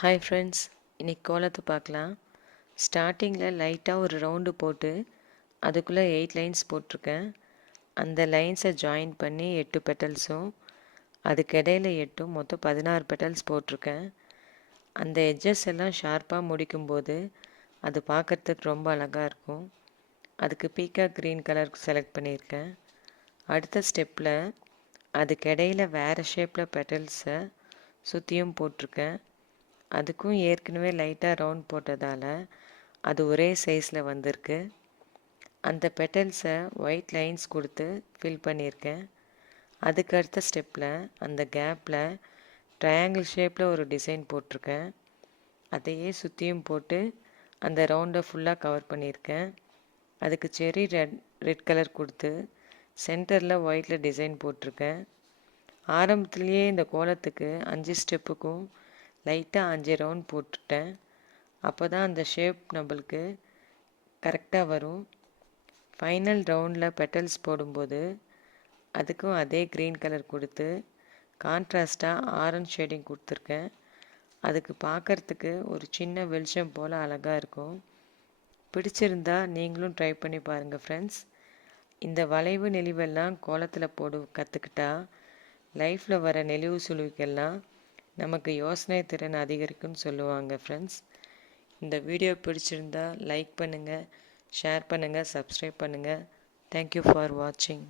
Hi friends, இன்றைக்கி கோலத்தை பார்க்கலாம். ஸ்டார்டிங்கில் லைட்டாக ஒரு ரவுண்டு போட்டு அதுக்குள்ளே 8 லைன்ஸ் போட்டிருக்கேன். அந்த லைன்ஸை ஜாயின் பண்ணி 8 பெட்டல்ஸும் அதுக்கு இடையில 8ம் மொத்தம் 16 பெட்டல்ஸ் போட்டிருக்கேன். அந்த எட்ஜஸ் எல்லாம் ஷார்ப்பாக முடிக்கும்போது அது பார்க்குறதுக்கு ரொம்ப அழகாக இருக்கும். அதுக்கு பீகாக் க்ரீன் கலர் செலக்ட் பண்ணியிருக்கேன். அடுத்த ஸ்டெப்பில் அதுக்கு இடையில வேறு ஷேப்பில் பெட்டல்ஸை சுற்றியும் போட்டிருக்கேன். அதுக்கும் ஏற்கனவே லைட்டாக ரவுண்ட் போட்டதால் அது ஒரே சைஸில் வந்திருக்கு. அந்த பெட்டல்ஸை ஒயிட் லைன்ஸ் கொடுத்து ஃபில் பண்ணியிருக்கேன். அதுக்கு அடுத்த ஸ்டெப்பில் அந்த கேப்பில் ட்ரையாங்கிள் ஷேப்பில் ஒரு டிசைன் போட்டிருக்கேன். அதையே சுற்றியும் போட்டு அந்த ரவுண்டை ஃபுல்லாக கவர் பண்ணியிருக்கேன். அதுக்கு செரி ரெட் கலர் கொடுத்து சென்டரில் ஒயிட்டில் டிசைன் போட்டிருக்கேன். ஆரம்பத்துலேயே இந்த கோலத்துக்கு 5 ஸ்டெப்புக்கும் லைட்டாக 5 ரவுண்ட் போட்டுட்டேன். அப்போ தான் அந்த ஷேப் நம்மளுக்கு கரெக்டாக வரும். ஃபைனல் ரவுண்டில் பெட்டல்ஸ் போடும்போது அதுக்கும் அதே க்ரீன் கலர் கொடுத்து கான்ட்ராஸ்டாக ஆரஞ்ச் ஷேடிங் கொடுத்துருக்கேன். அதுக்கு பார்க்குறதுக்கு ஒரு சின்ன வெளிச்சம் போல் அழகாக இருக்கும். பிடிச்சிருந்தா நீங்களும் ட்ரை பண்ணி பாருங்கள் ஃப்ரெண்ட்ஸ். இந்த வளைவு நெளிவெல்லாம் கோலத்தில் கற்றுக்கிட்டா லைஃப்பில் வர நெளிவு சுழிவுக்கெல்லாம் நமக்கு யோசனை திறன் அதிகரிக்கும்னு சொல்லுவாங்க ஃப்ரெண்ட்ஸ். இந்த வீடியோ பிடிச்சிருந்தா லைக் பண்ணுங்கள், ஷேர் பண்ணுங்கள், சப்ஸ்கிரைப் பண்ணுங்கள். தேங்க்யூ ஃபார் வாட்சிங்.